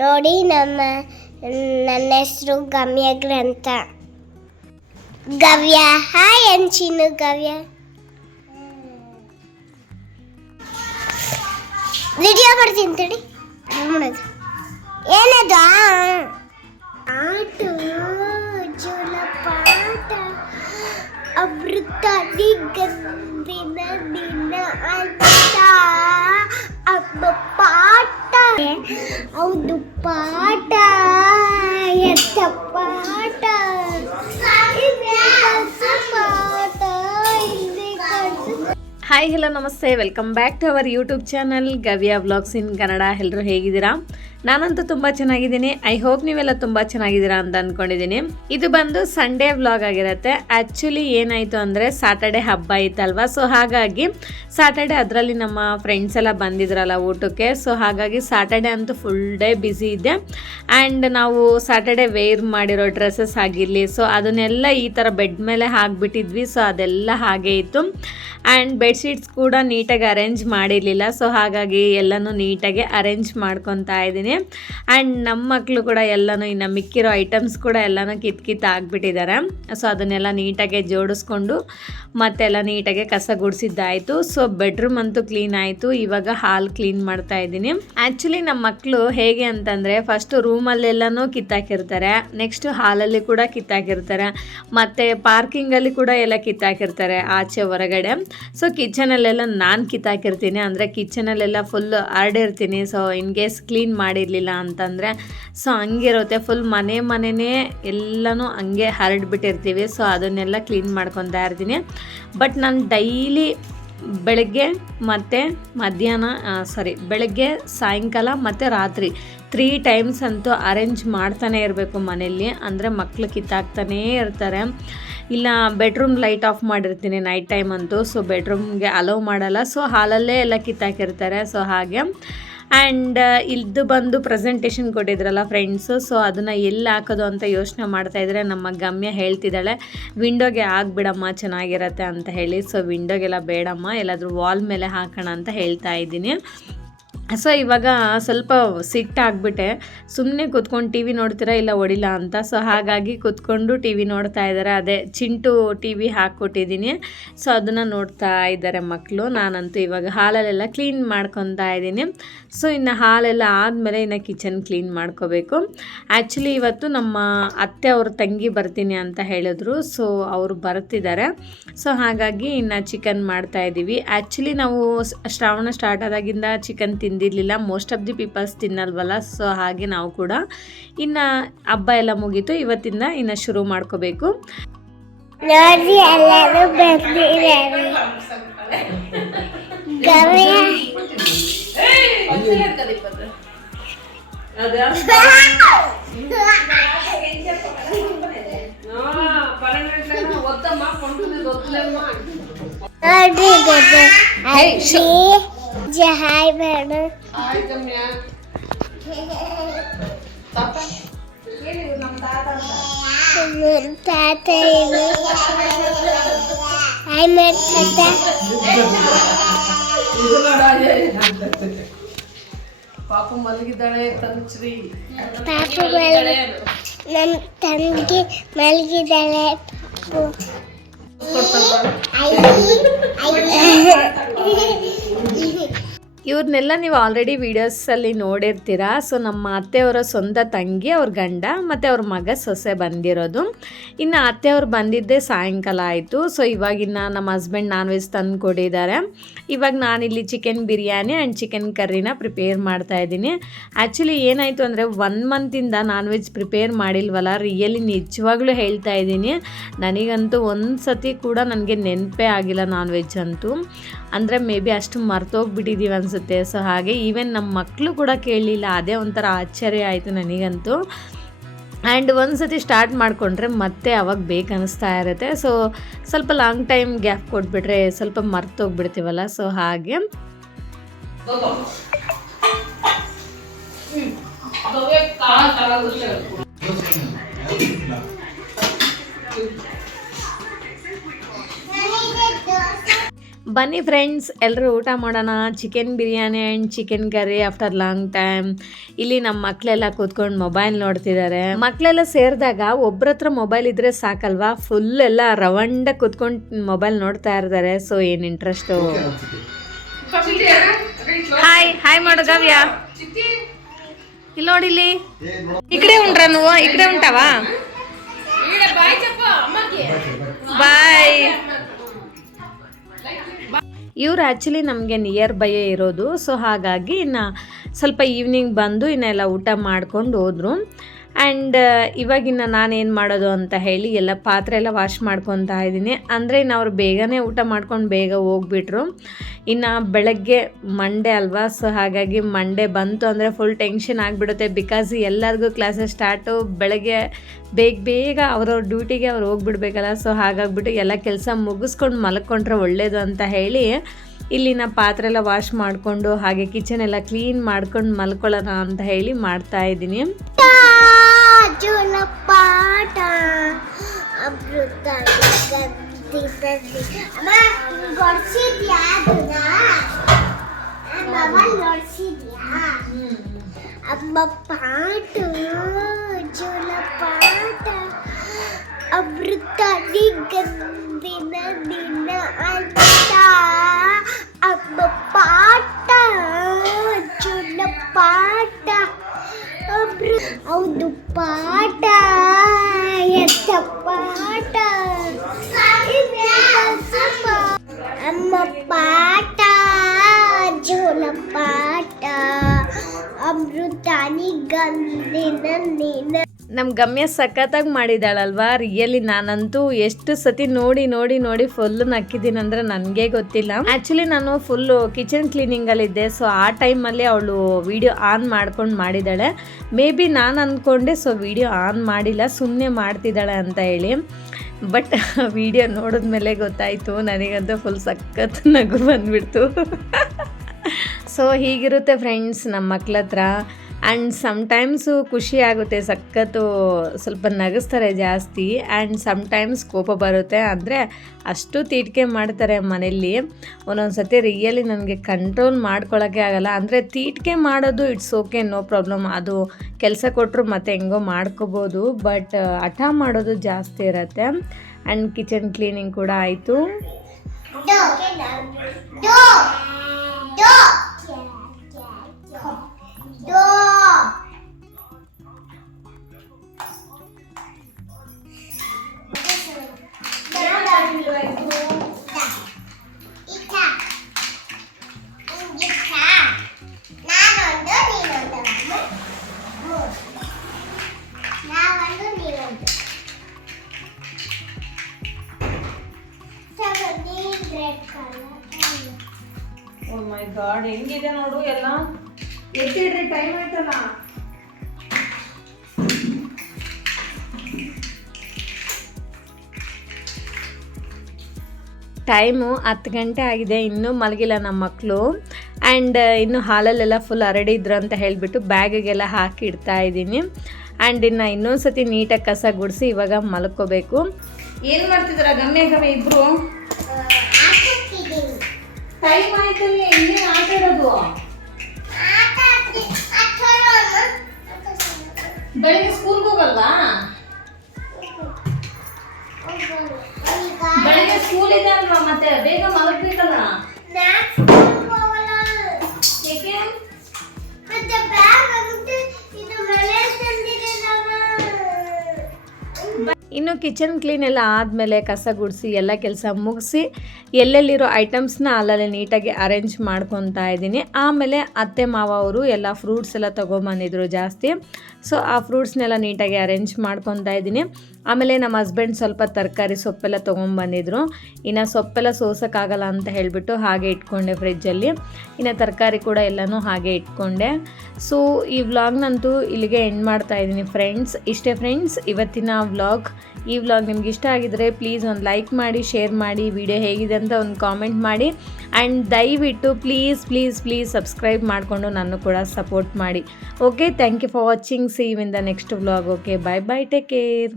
ನೋಡಿ ನನ್ನ ಹೆಸರು ಗಮ್ಯಗ್ರ ಅಂತ. ಗವ್ಯ ಹಾಯ್ ಅಂಚಿನು. ಗವ್ಯ ವಿಡಿಯೋ ಮಾಡ್ತೀನಿ ತಡಿ. ಮಾಡೋದು ಏನದು? ಆಟ ಜೋಲಪಾಟ ಅಮೃತ ಗಂಧಿನ ದಿನ ಅಂತ ಅಮ್ಮ ಪಾಠ. ಹೌದು ಪಾಠ ಎತ್ತ ಪಾಠ ಪಾಠ ಇಲ್ಲಿ ಕಳ್ಸ. ಹಾಯ್ ಹಲೋ ನಮಸ್ತೆ, welcome back to our YouTube channel Gavya vlogs in Kannada. ಎಲ್ಲರೂ ಹೇಗಿದ್ದೀರಾ? ನಾನಂತೂ ತುಂಬ ಚೆನ್ನಾಗಿದ್ದೀನಿ. ಐ ಹೋಪ್ ನೀವೆಲ್ಲ ತುಂಬ ಚೆನ್ನಾಗಿದ್ದೀರಾ ಅಂತ ಅಂದ್ಕೊಂಡಿದ್ದೀನಿ. ಇದು ಬಂದು ಸಂಡೇ ವ್ಲಾಗ್ ಆಗಿರುತ್ತೆ. ಆ್ಯಕ್ಚುಲಿ ಏನಾಯಿತು ಅಂದರೆ ಸ್ಯಾಟರ್ಡೆ ಹಬ್ಬ ಇತ್ತಲ್ವ, ಸೊ ಹಾಗಾಗಿ ಸ್ಯಾಟರ್ಡೆ ಅದರಲ್ಲಿ ನಮ್ಮ ಫ್ರೆಂಡ್ಸ್ ಎಲ್ಲ ಬಂದಿದ್ರಲ್ಲ ಊಟಕ್ಕೆ. ಸೊ ಹಾಗಾಗಿ ಸ್ಯಾಟರ್ಡೆ ಅಂತೂ ಫುಲ್ ಡೇ ಬ್ಯುಸಿ ಇದೆ. ಆ್ಯಂಡ್ ನಾವು ಸ್ಯಾಟರ್ಡೆ ವೇರ್ ಮಾಡಿರೋ ಡ್ರೆಸ್ಸಸ್ ಆಗಿರಲಿ, ಸೊ ಅದನ್ನೆಲ್ಲ ಈ ಥರ ಬೆಡ್ ಮೇಲೆ ಹಾಕಿಬಿಟ್ಟಿದ್ವಿ. ಸೊ ಅದೆಲ್ಲ ಹಾಗೆ ಇತ್ತು. ಆ್ಯಂಡ್ ಬೆಡ್ಶೀಟ್ಸ್ ಕೂಡ ನೀಟಾಗಿ ಅರೇಂಜ್ ಮಾಡಿರಲಿಲ್ಲ. ಸೊ ಹಾಗಾಗಿ ಎಲ್ಲನೂ ನೀಟಾಗಿ ಅರೇಂಜ್ ಮಾಡ್ಕೊತಾ ಇದ್ದೀನಿ. ಆ್ಯಂಡ್ ನಮ್ಮ ಮಕ್ಕಳು ಕೂಡ ಎಲ್ಲನೂ ಇನ್ನು ಮಿಕ್ಕಿರೋ ಐಟಮ್ಸ್ ಕೂಡ ಎಲ್ಲನೂ ಕಿತ್ತು ಆಗಿಬಿಟ್ಟಿದ್ದಾರೆ. ಸೊ ಅದನ್ನೆಲ್ಲ ನೀಟಾಗಿ ಜೋಡಿಸ್ಕೊಂಡು ಮತ್ತೆಲ್ಲ ನೀಟಾಗಿ ಕಸ ಗುಡಿಸಿದ್ದಾಯಿತು. ಸೊ ಬೆಡ್ರೂಮ್ ಅಂತೂ ಕ್ಲೀನ್ ಆಯಿತು. ಇವಾಗ ಹಾಲ್ ಕ್ಲೀನ್ ಮಾಡ್ತಾ ಇದ್ದೀನಿ. ಆ್ಯಕ್ಚುಲಿ ನಮ್ಮ ಮಕ್ಕಳು ಹೇಗೆ ಅಂತಂದರೆ ಫಸ್ಟು ರೂಮಲ್ಲೆಲ್ಲನೂ ಕಿತ್ತಾಕಿರ್ತಾರೆ, ನೆಕ್ಸ್ಟು ಹಾಲಲ್ಲಿ ಕೂಡ ಕಿತ್ತಾಕಿರ್ತಾರೆ, ಮತ್ತು ಪಾರ್ಕಿಂಗಲ್ಲಿ ಕೂಡ ಎಲ್ಲ ಕಿತ್ತಾಕಿರ್ತಾರೆ ಆಚೆ ಹೊರಗಡೆ. ಸೊ ಕಿಚನಲ್ಲೆಲ್ಲ ನಾನು ಕಿತ್ತಾಕಿರ್ತೀನಿ, ಅಂದರೆ ಕಿಚನಲ್ಲೆಲ್ಲ ಫುಲ್ ಹರಡಿರ್ತೀನಿ. ಸೊ ಇನ್ ಕೇಸ್ ಕ್ಲೀನ್ ಮಾಡಿರಲಿಲ್ಲ ಅಂತಂದರೆ ಸೊ ಹಂಗಿರುತ್ತೆ, ಫುಲ್ ಮನೆಯೇ ಎಲ್ಲನೂ ಹಂಗೆ ಹರಡ್ಬಿಟ್ಟಿರ್ತೀವಿ. ಸೊ ಅದನ್ನೆಲ್ಲ ಕ್ಲೀನ್ ಮಾಡ್ಕೊತಾ ಇರ್ತೀನಿ. ಬಟ್ ನಾನು ಡೈಲಿ ಬೆಳಗ್ಗೆ ಮತ್ತು ಬೆಳಗ್ಗೆ ಸಾಯಂಕಾಲ ಮತ್ತು ರಾತ್ರಿ 3 ಟೈಮ್ಸ್ ಅಂತೂ ಅರೇಂಜ್ ಮಾಡ್ತಾನೆ ಇರಬೇಕು ಮನೆಯಲ್ಲಿ. ಅಂದರೆ ಮಕ್ಕಳು ಕಿತ್ತಾಕ್ತಾನೇ ಇರ್ತಾರೆ. ಇಲ್ಲ ಬೆಡ್ರೂಮ್ ಲೈಟ್ ಆಫ್ ಮಾಡಿರ್ತೀನಿ ನೈಟ್ ಟೈಮ್ ಅಂತೂ. ಸೊ ಬೆಡ್ರೂಮ್ಗೆ ಅಲೋ ಮಾಡಲ್ಲ. ಸೊ ಹಾಲಲ್ಲೇ ಎಲ್ಲ ಕಿತ್ತಾಕಿರ್ತಾರೆ. ಸೊ ಹಾಗೆ ಆ್ಯಂಡ್ ಇದು ಬಂದು ಪ್ರೆಸೆಂಟೇಷನ್ ಕೊಟ್ಟಿದ್ರಲ್ಲ ಫ್ರೆಂಡ್ಸು. ಸೊ ಅದನ್ನು ಎಲ್ಲಿ ಹಾಕೋದು ಅಂತ ಯೋಚನೆ ಮಾಡ್ತಾಯಿದ್ರೆ ನಮ್ಮ ಗಮ್ಯ ಹೇಳ್ತಿದ್ದಾಳೆ ವಿಂಡೋಗೆ ಆಗಿಬಿಡಮ್ಮ ಚೆನ್ನಾಗಿರತ್ತೆ ಅಂತ ಹೇಳಿ. ಸೊ ವಿಂಡೋಗೆಲ್ಲ ಬೇಡಮ್ಮ, ಎಲ್ಲಾದರೂ ವಾಲ್ ಮೇಲೆ ಹಾಕೋಣ ಅಂತ ಹೇಳ್ತಾ ಇದ್ದೀನಿ. ಸೊ ಇವಾಗ ಸ್ವಲ್ಪ ಸಿಟ್ಟಾಗ್ಬಿಟ್ಟೆ, ಸುಮ್ಮನೆ ಕೂತ್ಕೊಂಡು ಟಿ ವಿ ನೋಡ್ತೀರಾ ಇಲ್ಲ ಹೊಡಿಲ್ಲ ಅಂತ. ಸೊ ಹಾಗಾಗಿ ಕೂತ್ಕೊಂಡು ಟಿ ವಿ ನೋಡ್ತಾ ಇದ್ದಾರೆ. ಅದೇ ಚಿಂಟು ಟಿ ವಿ ಹಾಕ್ಕೊಟ್ಟಿದ್ದೀನಿ. ಸೊ ಅದನ್ನು ನೋಡ್ತಾ ಇದ್ದಾರೆ ಮಕ್ಕಳು. ನಾನಂತೂ ಇವಾಗ ಹಾಲಲ್ಲೆಲ್ಲ ಕ್ಲೀನ್ ಮಾಡ್ಕೊತಾ ಇದ್ದೀನಿ. ಸೊ ಇನ್ನು ಹಾಲೆಲ್ಲ ಆದಮೇಲೆ ಇನ್ನು ಕಿಚನ್ ಕ್ಲೀನ್ ಮಾಡ್ಕೋಬೇಕು. ಆ್ಯಕ್ಚುಲಿ ಇವತ್ತು ನಮ್ಮ ಅತ್ತೆ ಅವ್ರ ತಂಗಿ ಬರ್ತೀನಿ ಅಂತ ಹೇಳಿದ್ರು. ಸೊ ಅವರು ಬರ್ತಿದ್ದಾರೆ. ಸೊ ಹಾಗಾಗಿ ಇನ್ನು ಚಿಕನ್ ಮಾಡ್ತಾಯಿದ್ದೀವಿ. ಆ್ಯಕ್ಚುಲಿ ನಾವು ಶ್ರಾವಣ ಸ್ಟಾರ್ಟ್ ಆದಾಗಿಂದ ಚಿಕನ್ ತಿಂದಿರಲಿಲ್ಲ, ಮೋಸ್ಟ್ ಆಫ್ ದಿ ಪೀಪಲ್ಸ್ ತಿನ್ನಲ್ವಲ್ಲ. ಸೊ ಹಾಗೆ ನಾವು ಕೂಡ ಇನ್ನು ಹಬ್ಬ ಎಲ್ಲ ಮುಗೀತು, ಇವತ್ತಿಂದ ಇನ್ನು ಶುರು ಮಾಡ್ಕೋಬೇಕು. ನೋಡಿ ಎಲ್ಲರೂ ಬಂದಿದ್ದಾರೆ. ಗವ್ಯ ಹಾಯ್ ಮೇಡಮ್. ತಾತ ಹಾಯ್ ಮೇಡಮ್. ಪಾಪು ಮಲಗಿದ್ದಾಳೆ ತಂಚ್ರಿ. ಪಾಪು ನಮ್ಮ ತಂಗಿ ಮಲಗಿದ್ದಾಳೆ. ಇವ್ರನ್ನೆಲ್ಲ ನೀವು ಆಲ್ರೆಡಿ ವೀಡಿಯೋಸಲ್ಲಿ ನೋಡಿರ್ತೀರಾ. ಸೊ ನಮ್ಮ ಅತ್ತೆಯವರ ಸ್ವಂತ ತಂಗಿ, ಅವ್ರ ಗಂಡ ಮತ್ತು ಅವ್ರ ಮಗ ಸೊಸೆ ಬಂದಿರೋದು. ಇನ್ನು ಅತ್ತೆಯವ್ರು ಬಂದಿದ್ದೇ ಸಾಯಂಕಾಲ ಆಯಿತು. ಸೊ ಇವಾಗಿನ್ನು ನಮ್ಮ ಹಸ್ಬೆಂಡ್ ನಾನ್ ವೆಜ್ ತಂದು ಕೊಟ್ಟಿದ್ದಾರೆ. ಇವಾಗ ನಾನಿಲ್ಲಿ ಚಿಕನ್ ಬಿರಿಯಾನಿ ಆ್ಯಂಡ್ ಚಿಕನ್ ಕರ್ರಿನ ಪ್ರಿಪೇರ್ ಮಾಡ್ತಾಯಿದ್ದೀನಿ. ಆ್ಯಕ್ಚುಲಿ ಏನಾಯಿತು ಅಂದರೆ 1 ಮಂತಿಂದ ನಾನ್ ವೆಜ್ ಪ್ರಿಪೇರ್ ಮಾಡಿಲ್ವಲ್ಲ. ರಿಯಲಿ ನಿಜವಾಗ್ಲೂ ಹೇಳ್ತಾ ಇದ್ದೀನಿ, ನನಗಂತೂ ಒಂದು ಸತಿ ಕೂಡ ನನಗೆ ನೆನಪೇ ಆಗಿಲ್ಲ ನಾನ್ ವೆಜ್ ಅಂತೂ. ಅಂದರೆ ಮೇ ಬಿ ಅಷ್ಟು ಮರ್ತೋಗ್ಬಿಟ್ಟಿದ್ದೀವಿ ಅನಿಸುತ್ತೆ. ಸೊ ಹಾಗೆ ಈವನ್ ನಮ್ಮ ಮಕ್ಕಳು ಕೂಡ ಕೇಳಲಿಲ್ಲ. ಅದೇ ಒಂಥರ ಆಶ್ಚರ್ಯ ಆಯಿತು ನನಗಂತೂ. ಆ್ಯಂಡ್ ಒಂದು ಸತಿ ಸ್ಟಾರ್ಟ್ ಮಾಡಿಕೊಂಡ್ರೆ ಮತ್ತೆ ಅವಾಗ ಬೇಕನ್ನಿಸ್ತಾ ಇರುತ್ತೆ. ಸೊ ಸ್ವಲ್ಪ ಲಾಂಗ್ ಟೈಮ್ ಗ್ಯಾಪ್ ಕೊಟ್ಬಿಟ್ರೆ ಸ್ವಲ್ಪ ಮರ್ತೋಗ್ಬಿಡ್ತೀವಲ್ಲ. ಸೊ ಹಾಗೆ ಬನ್ನಿ ಫ್ರೆಂಡ್ಸ್, ಎಲ್ಲರೂ ಊಟ ಮಾಡೋಣ. Chicken biryani and chicken curry after long time. ಇಲ್ಲಿ ನಮ್ಮ ಮಕ್ಕಳೆಲ್ಲ ಕೂತ್ಕೊಂಡು ಮೊಬೈಲ್ ನೋಡ್ತಿದ್ದಾರೆ. ಮಕ್ಕಳೆಲ್ಲ ಸೇರಿದಾಗ ಒಬ್ರ ಹತ್ರ ಮೊಬೈಲ್ ಇದ್ರೆ ಸಾಕಲ್ವಾ, ಫುಲ್ ಎಲ್ಲ ರವಂಡ ಕೂತ್ಕೊಂಡು ಮೊಬೈಲ್ ನೋಡ್ತಾ ಇರ್ತಾರೆ. ಸೊ ಏನು ಇಂಟ್ರೆಸ್ಟು. ಹಾಯ್ ಹಾಯ್ ಮಾಡು ಗವ್ಯ. ಇಲ್ಲಿ ನೋಡಿಲ್ಲಿ ಈ ಕಡೆ ಉಂಡ್ರ ನೀವು, ಈ ಕಡೆ ಉಂಟಾವಾ? ಬಾಯ್. ಇವ್ರು ಆ್ಯಕ್ಚುಲಿ ನಮಗೆ ನಿಯರ್ ಬೈಯೇ ಇರೋದು. ಸೊ ಹಾಗಾಗಿ ಇನ್ನು ಸ್ವಲ್ಪ ಈವ್ನಿಂಗ್ ಬಂದು ಇನ್ನೆಲ್ಲ ಊಟ ಮಾಡ್ಕೊಂಡು ಹೋದರು. ಆ್ಯಂಡ್ ಇವಾಗಿನ್ನು ನಾನೇನು ಮಾಡೋದು ಅಂತ ಹೇಳಿ ಎಲ್ಲ ಪಾತ್ರೆ ಎಲ್ಲ ವಾಶ್ ಮಾಡ್ಕೊತಾ ಇದ್ದೀನಿ. ಅಂದರೆ ಇನ್ನು ಅವ್ರು ಬೇಗನೆ ಊಟ ಮಾಡ್ಕೊಂಡು ಬೇಗ ಹೋಗ್ಬಿಟ್ರು. ಇನ್ನು ಬೆಳಗ್ಗೆ ಮಂಡೇ ಅಲ್ವಾ, ಸೊ ಹಾಗಾಗಿ ಮಂಡೇ ಬಂತು ಅಂದರೆ ಫುಲ್ ಟೆನ್ಷನ್ ಆಗಿಬಿಡುತ್ತೆ. ಬಿಕಾಸ್ ಎಲ್ಲರಿಗೂ ಕ್ಲಾಸಸ್ ಸ್ಟಾರ್ಟು ಬೆಳಗ್ಗೆ ಬೇಗ ಅವ್ರವ್ರ ಡ್ಯೂಟಿಗೆ ಅವ್ರು ಹೋಗ್ಬಿಡ್ಬೇಕಲ್ಲ. ಸೊ ಹಾಗಾಗ್ಬಿಟ್ಟು ಎಲ್ಲ ಕೆಲಸ ಮುಗಿಸ್ಕೊಂಡು ಮಲ್ಕೊಂಡ್ರೆ ಒಳ್ಳೇದು ಅಂತ ಹೇಳಿ ಇಲ್ಲಿನ ಪಾತ್ರೆ ಎಲ್ಲ ವಾಶ್ ಮಾಡಿಕೊಂಡು ಹಾಗೆ ಕಿಚನ್ ಎಲ್ಲ ಕ್ಲೀನ್ ಮಾಡ್ಕೊಂಡು ಮಲ್ಕೊಳ್ಳೋಣ ಅಂತ ಹೇಳಿ ಮಾಡ್ತಾ ಇದ್ದೀನಿ. ಜೋಲಪಾಟ ಅಮೃತ ಅಮ್ಮ ಪಾಟ ಜೋಲಪಾಟ ಅಮೃತ ಗಂದಿನ ನಿನ್ನ ಅಂತ ಅಮ್ಮ ಪಾಟ ಜೋಲಪಾಟ ಹೌದು ಪಾಠ ಎತ್ತ ಪಾಠ ಅಮ್ಮ ಪಾಠ ಜೋಲ ಪಾಠ ಅಮೃತಾನಿ ಗಂಧಿನ ನೀನ. ನಮ್ಮ ಗಮ್ಯ ಸಖತ್ತಾಗಿ ಮಾಡಿದ್ದಾಳಲ್ವಾ. ರಿಯಲಿ ನಾನಂತೂ ಎಷ್ಟು ಸತಿ ನೋಡಿ ಫುಲ್ಲು ನಕ್ಕಿದ್ದೀನಿ ಅಂದರೆ ನನಗೆ ಗೊತ್ತಿಲ್ಲ. ಆ್ಯಕ್ಚುಲಿ ನಾನು ಫುಲ್ಲು ಕಿಚನ್ ಕ್ಲೀನಿಂಗಲ್ಲಿದ್ದೆ. ಸೊ ಆ ಟೈಮಲ್ಲಿ ಅವಳು ವಿಡಿಯೋ ಆನ್ ಮಾಡ್ಕೊಂಡು ಮಾಡಿದ್ದಾಳೆ. ಮೇ ಬಿ ನಾನು ಅಂದ್ಕೊಂಡೆ ಸೊ ವಿಡಿಯೋ ಆನ್ ಮಾಡಿಲ್ಲ, ಸುಮ್ಮನೆ ಮಾಡ್ತಿದ್ದಾಳೆ ಅಂತ ಹೇಳಿ. ಬಟ್ ವಿಡಿಯೋ ನೋಡಿದ್ಮೇಲೆ ಗೊತ್ತಾಯಿತು. ನನಗಂತೂ ಫುಲ್ ಸಖತ್ ನಗು ಬಂದುಬಿಡ್ತು. ಸೊ ಹೀಗಿರುತ್ತೆ ಫ್ರೆಂಡ್ಸ್ ನಮ್ಮ ಮಕ್ಳ ಹತ್ರ. ಆ್ಯಂಡ್ ಸಮ್ಟೈಮ್ಸು ಖುಷಿ ಆಗುತ್ತೆ, ಸಖತ್ತು ಸ್ವಲ್ಪ ನಗಿಸ್ತಾರೆ ಜಾಸ್ತಿ. ಆ್ಯಂಡ್ ಸಮ್ಟೈಮ್ಸ್ ಕೋಪ ಬರುತ್ತೆ. ಅಂದರೆ ಅಷ್ಟು ತೀಟಿಕೆ ಮಾಡ್ತಾರೆ ಮನೆಯಲ್ಲಿ. ಒಂದೊಂದು ಸತಿ ರಿಯಲಿ ನನಗೆ ಕಂಟ್ರೋಲ್ ಮಾಡ್ಕೊಳ್ಳೋಕ್ಕೆ ಆಗಲ್ಲ. ಅಂದರೆ ತೀಟಿಕೆ ಮಾಡೋದು ಇಟ್ಸ್ ಓಕೆ, ನೋ ಪ್ರಾಬ್ಲಮ್. ಅದು ಕೆಲಸ ಕೊಟ್ಟರು ಮತ್ತೆ ಹೆಂಗೋ ಮಾಡ್ಕೋಬೋದು. ಬಟ್ ಹಠ ಮಾಡೋದು ಜಾಸ್ತಿ ಇರುತ್ತೆ. ಆ್ಯಂಡ್ ಕಿಚನ್ ಕ್ಲೀನಿಂಗ್ ಕೂಡ ಆಯಿತು. ಓ ಮೈ ಗಾಡ್, ಹೆಂಗಿದೆ ನೋಡು ಎಲ್ಲ. ಎತ್ತಿಡ್ರಿ, ಟೈಮ್ ಆಯ್ತಲ್ಲ. ಟೈಮು 10 ಗಂಟೆ ಆಗಿದೆ, ಇನ್ನೂ ಮಲಗಿಲ್ಲ ನಮ್ಮ ಮಕ್ಕಳು. ಆ್ಯಂಡ್ ಇನ್ನು ಹಾಲಲ್ಲೆಲ್ಲ ಫುಲ್ ಹರಡಿದ್ರು ಅಂತ ಹೇಳಿಬಿಟ್ಟು ಬ್ಯಾಗಿಗೆಲ್ಲ ಹಾಕಿ ಇಡ್ತಾ ಇದ್ದೀನಿ. ಆ್ಯಂಡ್ ಇನ್ನು ಇನ್ನೊಂದು ಸತಿ ನೀಟಾಗಿ ಕಸ ಗುಡಿಸಿ ಇವಾಗ ಮಲ್ಕೋಬೇಕು. ಏನು ಮಾಡ್ತಿದ್ದೀರಾ ಗಮ್ಯ ಇಬ್ಬರು? ಟೈಮ್ ಆಯ್ತಲ್ಲ, ಇನ್ನೇನು ಆಟ ಆಡೋದು? ಬೆಳಿಗ್ಗೆ ಸ್ಕೂಲ್ಗೆ ಹೋಗಲ್ವಾ? ಬೆಳಿಗ್ಗೆ ಸ್ಕೂಲ್ ಇದೆ ಅಲ್ವಾ, ಮತ್ತೆ ಬೇಗ ಮಲಗಬೇಕಲ್ಲ. ಇನ್ನು ಕಿಚನ್ ಕ್ಲೀನ್ ಎಲ್ಲ ಆದಮೇಲೆ ಕಸ ಗುಡಿಸಿ ಎಲ್ಲ ಕೆಲಸ ಮುಗಿಸಿ ಎಲ್ಲೆಲ್ಲಿರೋ ಐಟಮ್ಸ್ನ ಅಲ್ಲಲ್ಲೇ ನೀಟಾಗಿ ಅರೇಂಜ್ ಮಾಡ್ಕೊತಾ ಇದ್ದೀನಿ. ಆಮೇಲೆ ಅತ್ತೆ ಮಾವ ಅವರು ಎಲ್ಲ ಫ್ರೂಟ್ಸ್ ಎಲ್ಲ ತೊಗೊಂಬಂದಿದ್ರು ಜಾಸ್ತಿ. ಸೊ ಆ ಫ್ರೂಟ್ಸ್ನೆಲ್ಲ ನೀಟಾಗಿ ಅರೇಂಜ್ ಮಾಡ್ಕೊತಾ ಇದ್ದೀನಿ. ಆಮೇಲೆ ನಮ್ಮ ಹಸ್ಬೆಂಡ್ ಸ್ವಲ್ಪ ತರಕಾರಿ ಸೊಪ್ಪೆಲ್ಲ ತೊಗೊಂಬಂದಿದ್ರು. ಇನ್ನು ಸೊಪ್ಪೆಲ್ಲ ಸೋಸೋಕ್ಕಾಗಲ್ಲ ಅಂತ ಹೇಳಿಬಿಟ್ಟು ಹಾಗೆ ಇಟ್ಕೊಂಡೆ ಫ್ರಿಜ್ಜಲ್ಲಿ. ಇನ್ನು ತರಕಾರಿ ಕೂಡ ಎಲ್ಲನೂ ಹಾಗೆ ಇಟ್ಕೊಂಡೆ. ಸೊ ಈ ವ್ಲಾಗ್ನಂತೂ ಇಲ್ಲಿಗೆ ಎಂಡ್ ಮಾಡ್ತಾ ಇದ್ದೀನಿ ಫ್ರೆಂಡ್ಸ್. ಇಷ್ಟೇ ಫ್ರೆಂಡ್ಸ್ ಇವತ್ತಿನ ವ್ಲಾಗ್. ಈ ವ್ಲಾಗ್ ನಿಮ್ಗೆ ಇಷ್ಟ ಆಗಿದರೆ ಪ್ಲೀಸ್ ಒಂದು ಲೈಕ್ ಮಾಡಿ, ಶೇರ್ ಮಾಡಿ, ವಿಡಿಯೋ ಹೇಗಿದೆ ಅಂತ ಒಂದು ಕಾಮೆಂಟ್ ಮಾಡಿ. ಆ್ಯಂಡ್ ದಯವಿಟ್ಟು ಪ್ಲೀಸ್ ಸಬ್ಸ್ಕ್ರೈಬ್ ಮಾಡಿಕೊಂಡು ನಾನು ಕೂಡ ಸಪೋರ್ಟ್ ಮಾಡಿ. Okay, thank you for watching. See you in the next vlog. Okay, bye, take care.